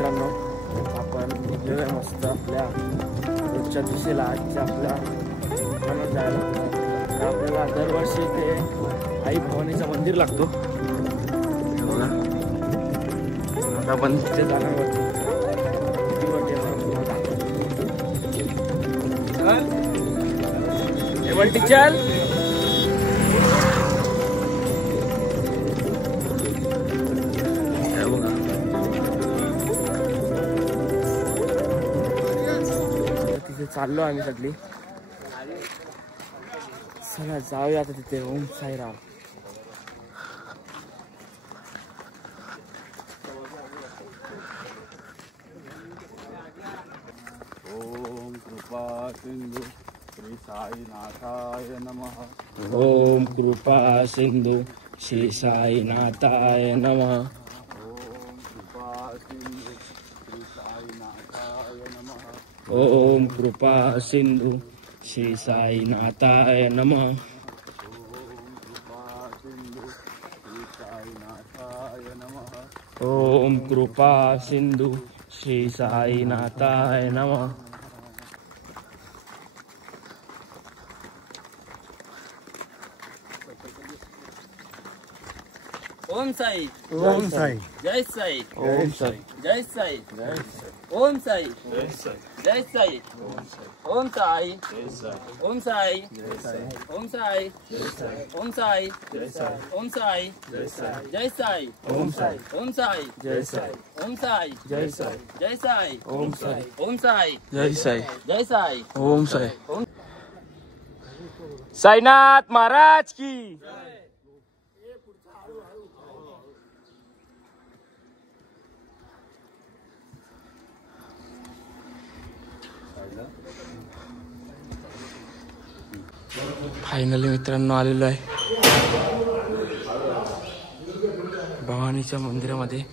मित्रांनो, आपण निघलोय मस्त आपल्या रोजच्या दिशेला. आजच्या आपल्या दुकानात जायला तर आपल्याला दरवर्षी ते आई भवानीचं मंदिर लागतो बघा. आता आपण तिथे जाण्यावरती चल तिथे चाललो आम्ही सगळी. चला जाऊया आता तिथे. ओम साईराम. ओम कृपा सिंधु श्री साईनाथाय नमः. ओम कृपा सिंधु श्री साईनाथाय नमः. ओम कृपा सिंधु श्री साईनाथाय नमः. ओम कृपा सिंधु श्री साईनाथाय नमः. ओम कृपा सिंधु श्री साईनाथाय ओम कृपा सिंधु श्री साईनाथाय नमः. नमः. ओम साई. ओम साई. जय साई. ओम साई. जय साई. जय ओम साई. जय साई. जय साई. ओम साई. जय साई. ओम साई. जय साई. ओम साई. जय साई. ओम साई. जय साई. ओम साई. जय साई. जय साई. ओम साई. ओम साई. जय साई. ओम साई. जय साई. जय साई. ओम साई. ओम साई. जय साई. जय साई. ओम साई. ओम साईनाथ महाराज की. फायनली मित्रांनो आलेलो आहे भवानीच्या मंदिरामध्ये.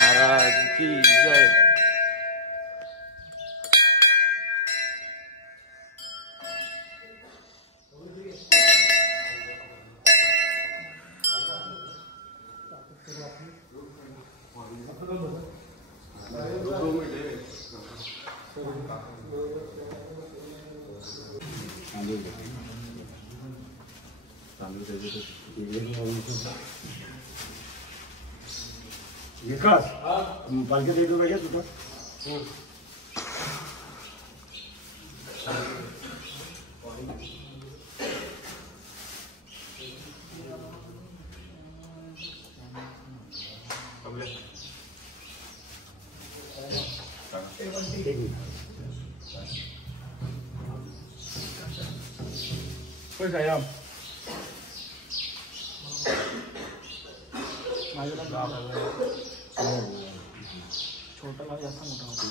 महाराज की जय. विकास पालखी देतो पाहिजे तुझं. काय छोटा लाव जास्त मोठा होतो.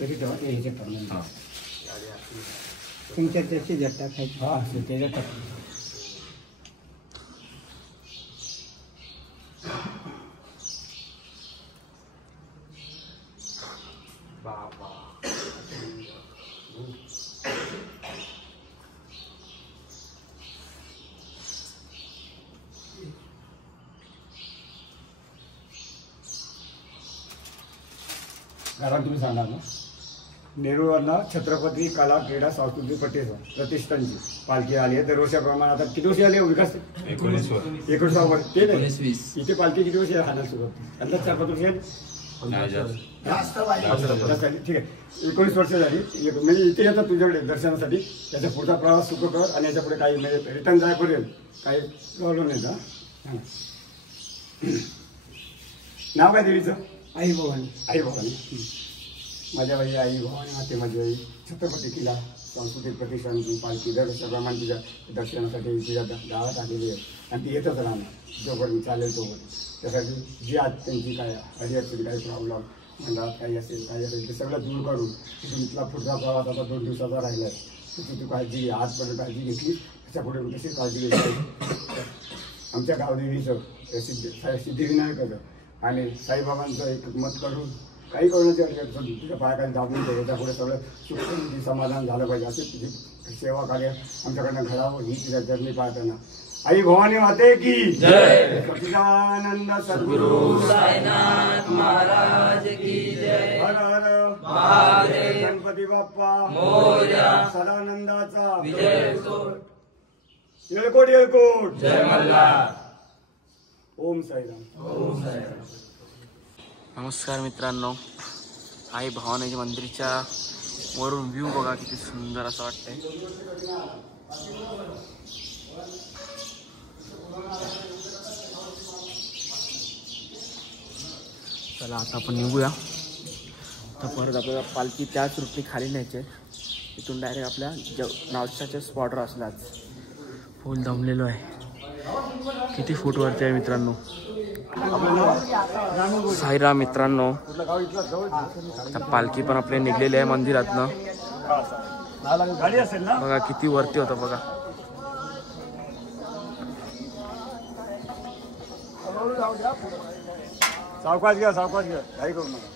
तरी तेव्हा ते ह्याच्यात टाकणार. तुमच्या त्याची जट टाकायची. हा त्याच्यात टाकायची. घरात तुम्ही सांगणार ना. नेरूळवरनं छत्रपती कला क्रीडा सांस्कृतिक प्रतिष्ठानची पालखी आली आहे. दरवर्षाप्रमाणे आता किती वर्षी आली विकास? 19 वर्ष. ते नाही इथे पालखी किती वर्षी राहणार सुरुवात? त्यांना 4-5 वर्ष ठीक आहे. 19 वर्ष झाली. म्हणजे इथे येतात तुझ्याकडे दर्शनासाठी. त्याचा पुढचा प्रवास सुरू कर आणि याच्या पुढे काही म्हणजे रिटर्न जायपर्यंत काही प्रॉब्लेम नाही का? नाव काय देवीचं? आई भवानी. आई भवानी. माझ्या बाई आई भवानी माते. माझी आई छत्रपती किल्ला सांस्कृतिक प्रतिष्ठानची पालखी दर वर्षाप्रमाणे तिच्या दर्शनासाठी तिच्या गावात आलेली आहे आणि ती येतच राहणार जोपर्यंत चालेल तोपर्यंत. त्यासाठी जी आज त्यांची काय अडचणी काही प्रॉब्लेम मंडळात काही असेल ते सगळं दूर करून तिथला पुढचा प्रवास आता 2 दिवसाचा राहिला आहे. त्याची तू काळजी घे, आजपर्यंत काळजी घेतली त्याच्या पुढे तशीच काळजी घेतली. आमच्या गावदेवीचं सिद्धिविनायकाचं आणि साईबाबांचं एक मत करून काही करण्याची अडचण तुझ्या पायाखाली दाबून दे. याच्या पुढे सगळं सुखी समाधान झालं पाहिजे असे तुझी सेवा कार्य आमच्याकडनं घडावं ही तिच्या जर्नी पाहताना. आई भवानी माते की जय. सच्चिदानंद सद्गुरु साईनाथ महाराज की जय. हर हर महादेव. गणपती बाप्पा मोरया. सदानंदाचा विजय असो. येळकोट येळकोट. जय मल्हार. ओम साईराम. ओम साईराम. नमस्कार मित्रांनो, आई भवानीच्या मंदिरच्या वरून व्ह्यू बघा किती सुंदर असं वाटतंय. चला आता आपण निघूया. तर परत आपल्याला पालखी त्याच रूटने खाली न्यायची आहे. इथून डायरेक्ट आपल्या नाश्त्याच्या स्पॉटवर असलाच फुल दमलेलो आहे. किती फूटवरती आहे मित्रांनो. साईराम मित्रांनो, पालखी पण आपले निघलेली आहे मंदिरातनं. बघा किती वरती होतं बघा. सावकाश घ्या सावकाश घ्या काही करू नका.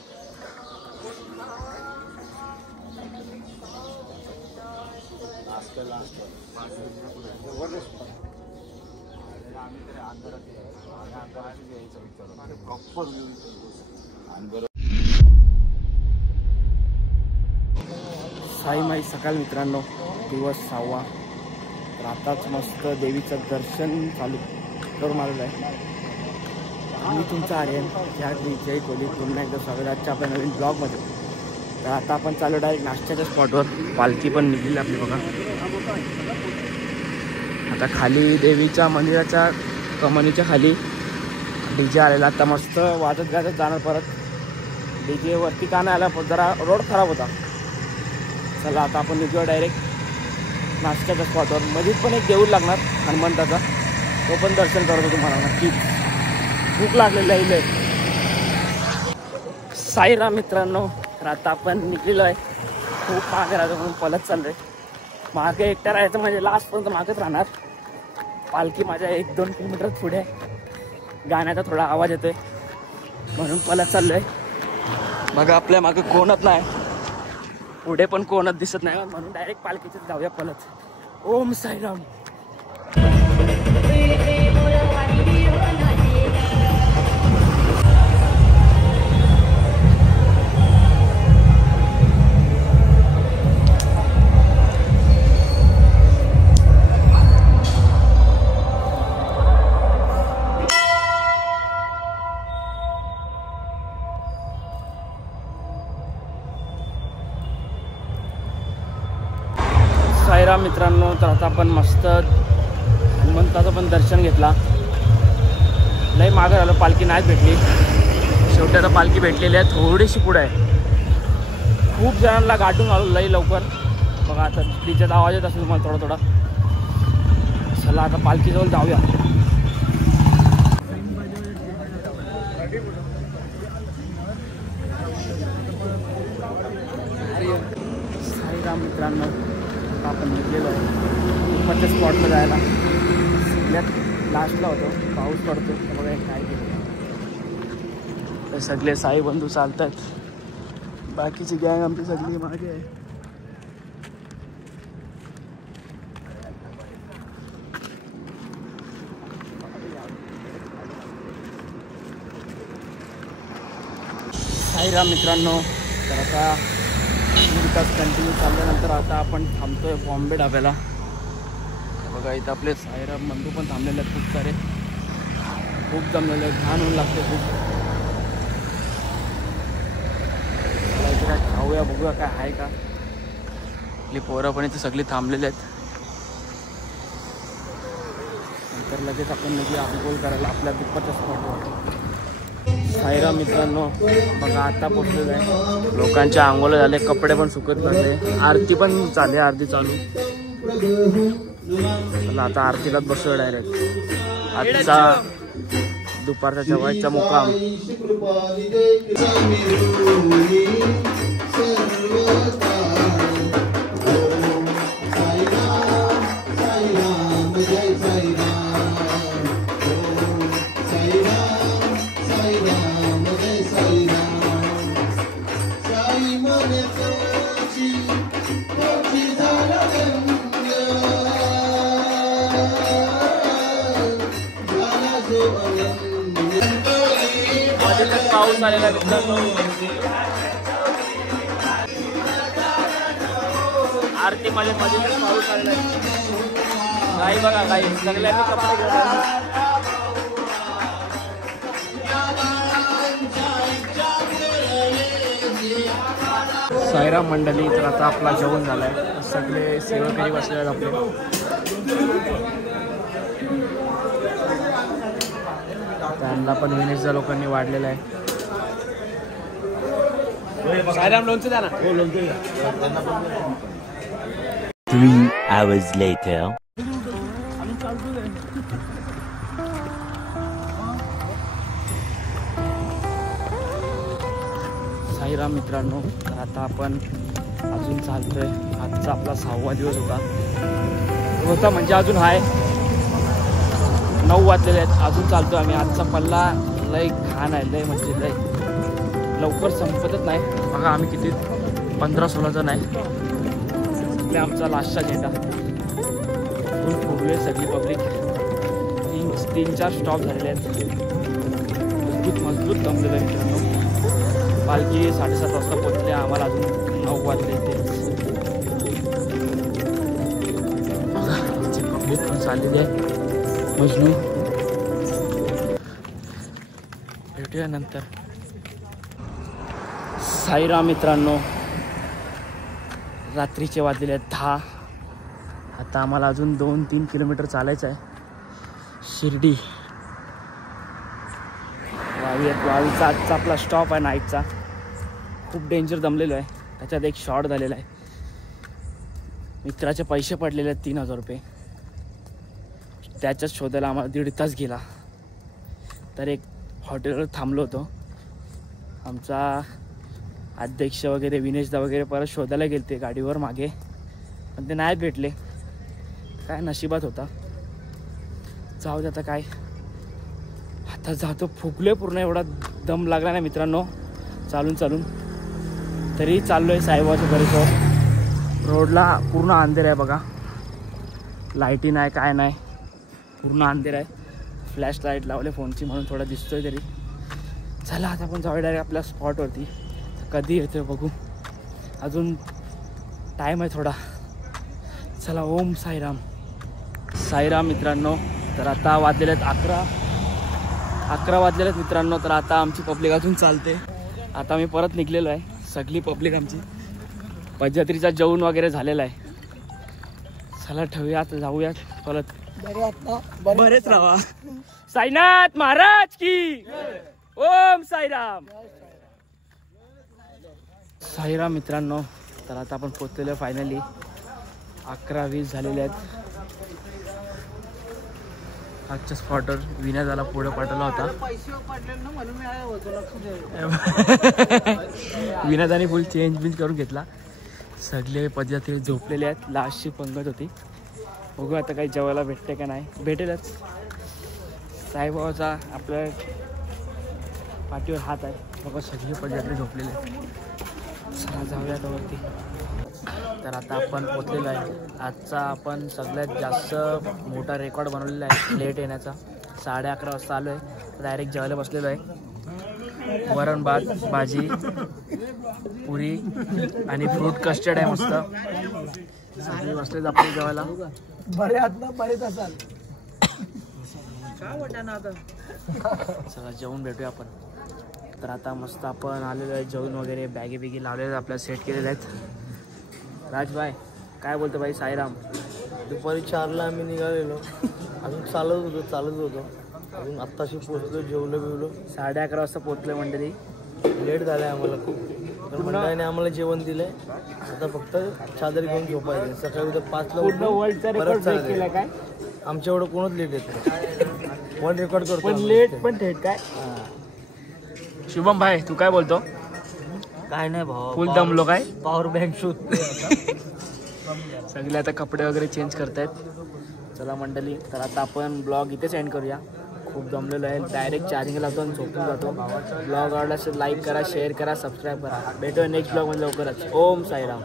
साई माई सकाळ मित्रांनो, दिवस 6वा. तर आताच मस्त देवीचं दर्शन चालू करून आलेलं आहे. मी तुमचा आर्यन जय कोहली पुन्हा एकदा स्वागत आजच्या आपल्या नवीन ब्लॉगमध्ये. तर आता आपण चालू डायरेक्ट नाश्त्याच्या स्पॉटवर. पालखी पण निघलेली आपली बघा. आता खाली देवीच्या मंदिराच्या कमानीच्या खाली DJ आलेला. आता मस्त वाजत गाजत जाणार परत. DJ वरती का नाही आला, जरा रोड खराब होता. चला आता आपण निघूया डायरेक्ट नाश्त्याच्या स्पॉटवर. मध्येच पण एक देऊळ लागणार हनुमंताचा, तो पण दर्शन करतो तुम्हाला नक्की. भूक लागलेली आहे. साईराम मित्रांनो, तर आता आपण निघलेलो आहे. खूप मागे राहतो म्हणून पलत चाललोय. मागे एकट्या राहायचं म्हणजे लास्टपर्यंत मागेच राहणार. पालखी माझ्या 1-2 किलोमीटर पुढे आहे. गाण्याचा थोडा आवाज येतोय म्हणून पलत चाललोय. बघा आपल्या मागे कोणच नाही, पुढे पण कोणच दिसत नाही म्हणून डायरेक्ट पालखीच जाऊया पलत. ओम साईराम. साईराम मित्रांनो, तर आता आपण मस्त हनुमंताचं पण दर्शन घेतला. लई मागं आलो, पालखी नाहीच भेटली. शेवटी आता पालखी भेटलेली आहे, थोडीशी पुढे आहे. खूप जणांना गाठून आलो लई लवकर. बघा आता तिच्यात आवाज येत असेल तुम्हाला थोडा थोडा. चला आता पालखीजवळ जाऊया. साईराम मित्रांनो, आपण निघलेलो आहे दुपारच्या स्पॉटला जायला. सगळ्यात लास्टला होतो, पाऊस पडतो. बघा काय केलं. तर सगळे साई बंधू चालतात. बाकीची गँग आमची सगळी मागे आहे. साईराम मित्रांनो, तर आता कंटिन्यू चालल्यानंतर आता आपण थांबतोय बॉम्बे ढाब्याला. बघा इथं आपले साईराम बंधू पण थांबलेले आहेत खूप सारे. खूप जमलेले आहेत, घाण होऊन लागते खूप. इथे काय खाऊया बघूया काय आहे का. आपली पोरं पण इथे सगळी थांबलेले आहेत. नंतर लगेच आपण निघूया अभिगोल करायला आपल्या दुपारच्या स्पॉटवर. साईराम मित्रांनो, बघा आता पोहोचलेलं आहे. लोकांच्या आंघोळ झाले, कपडे पण सुकत नसले, आरती पण चालली, आरती चालू. चला आता आरतीलाच बसलो डायरेक्ट. आजचा दुपारचा जेवायचा मुक्काम. पाऊस आलेला मित्रांनो. आरती मध्ये पाऊस आलेला काही बघा, काही सगळ्यांनी कपडे घेतले. साईराम मंडळी, तर आता आपला जेवण झालाय. सगळे सेवकरी बसले आहेत आपले. त्यांना पण विनेशच्या लोकांनी वाढलेला आहे. साईराम लोणचं द्या ना. 3 hours later. साईराम मित्रांनो, तर आता आपण अजून चालतोय. आजचा आपला 6वा दिवस होता म्हणजे अजून आहे. 9 वाजलेले आहेत, अजून चालतो आम्ही. आजचा पल्ला लय घाण आहे, लय म्हणजे लय लवकर संपतच नाही. बघा आम्ही किती 15-16 जण आहे. आमचा लास्टचा झेंडा फुल फुगले, सगळी पब्लिक. 3-4 स्टॉप झालेले आहेत. मजबूत जमलेलं आहे मित्रांनो. पालखी 7:30 वाजता पोहोचले, आम्हाला अजून 9 वाजले. पब्लिक पण चाललेली आहे. मजनू भेटूया नंतर. साईराम मित्रांनो, रात्रीचे वाजलेले आहेत 10. आता आम्हाला अजून 2-3 किलोमीटर चालायचं आहे. शिर्डी वावीचा आजचा आपला स्टॉप आहे नाईटचा. खूप डेंजर जमलेलो आहे. त्याच्यात एक शॉर्ट झालेला आहे. मित्राचे पैसे पडलेले आहेत 3000 रुपये. त्याच्याच शोधायला आम्हाला 1.5 तास गेला. तर एक हॉटेलवर थांबलो होतो. आमचा अध्यक्ष वगैरे विनेशदा वगैरे परत शोधायला गेले ते गाडीवर मागे, पण ते नाही भेटले. काय नशिबात होता. जाऊ दे आता काय. आता जातो, फुगले पूर्ण. एवढा दम लागला नाही मित्रांनो चालून चालून. तरी चाललो आहे साईबाबाच्या घरी. रोडला पूर्ण अंधेर आहे बघा. लाईटी नाही, काय नाही, पूर्ण अंधेर आहे. फ्लॅश लाईट लावले फोनची म्हणून थोडा दिसतोय तरी. चला आता आपण जाऊया डायरेक्ट आपल्या स्पॉटवरती. कधी येतोय बघू, अजून टाईम आहे थोडा. चला. ओम साईराम. साईराम मित्रांनो, तर आता वाजलेले आहेत 11 वाजलेले आहेत मित्रांनो. तर आता आमची पब्लिक अजून चालते. आता मी परत निघलेलो आहे. सगळी पब्लिक आमची पदयात्रीचा जेवण वगैरे झालेला आहे. चला ठेवूयात, जाऊयात परत. बरेच राहा. साईनाथ महाराज की. ओम साईराम. साईराम मित्रांनो, तर आता आपण पोहोचलेलो फायनली. 11:20 झालेले आहेत. आजच्या स्पॉटवर विनयाला पुढे पाठवला होता. विनयाने फुल चेंज करून घेतला. सगळे पदयात्री झोपलेले आहेत. लास्टची पंगत होती. बघू आता काही जेवायला भेटते का नाही. भेटेलच. साईबाबाचा आपल्या पाठीवर हात आहे बघा. सगळे पदयात्री झोपलेले आहेत. चला जाऊया वरती. तर आता आपण पोचलेलो आहे. आजचा आपण सगळ्यात जास्त मोठा रेकॉर्ड बनवलेला आहे लेट येण्याचा. 11:30 वाजता आलो आहे. डायरेक्ट जेवायला बसलेलो आहे. वरण भात, भाजी, पुरी आणि फ्रूट कस्टर्ड आहे मस्त. सगळे बसलेत आपल्या जेवायला. चला जेवून भेटूया आपण. तर आता मस्त आपण आलेलो आहे. जेवण वगैरे बॅगी लावलेले आपल्याला सेट केलेले आहेत. राजभाई काय बोलतो भाई. साईराम. दुपारी 4ला आम्ही निघालेलो. अजून चालत होतो. अजून आत्ताशी पोहोचलो, जेवलो बिवलो. 11:30 वाजता पोहोचलो मंडळी. लेट झालं आहे आम्हाला खूप. तर मंडळीने आम्हाला जेवण दिलंय. आता फक्त चादर घेऊन झोपायचं. सकाळी उद्या 5ला परत केलं काय. आमच्या एवढं कोणच लेट येतं. वर्ल्ड रेकॉर्ड करतो पण लेट पण थेट काय. शुभम भाई तू काय बोलतो? काय नाही भाऊ, फुल दमलो काय? Power bank shoot. सगळे आता कपडे वगैरे चेंज करतायत. चला मंडळी, तर आता आपण ब्लॉग इथेच एंड करूया. खूप जमलेलो आहे. डायरेक्ट चार्जिंग लावतो आणि झोपून जातो. ब्लॉग आवडला असेल लाईक करा, शेअर करा, सबस्क्राईब करा. भेटूया नेक्स्ट ब्लॉगमध्ये लवकरच. ओम साईराम.